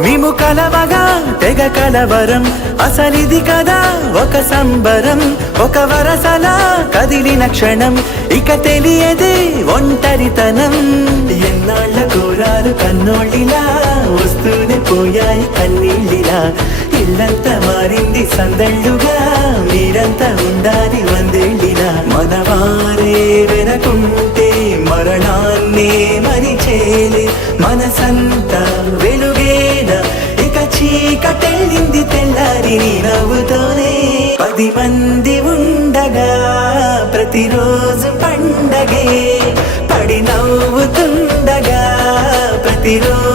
మేము కలవగా తెగ కలవరం అసలిది కదా ఒక సంబరం ఒక వరసలా కదిలిన క్షణం ఇక తెలియదే ఒంటరితనం ఎన్నాళ్ళ కూరాలు కన్నోళ్ళిలా వస్తూనే పోయాయి కన్నీళ్ళిలా ఇల్లంతా మారింది సందళ్ళుగా మీరంతా ఉండాలి వందేళ్ళిలా మనవారే వెనకుంటే మరణాన్నే మరిచేలే మనసంతా వెలుగు కటెళ్ళింది తెల్లారి నవ్వుతోనే పది మంది ఉండగా ప్రతిరోజు పండగే పడి నవ్వుతుండగా ప్రతిరోజు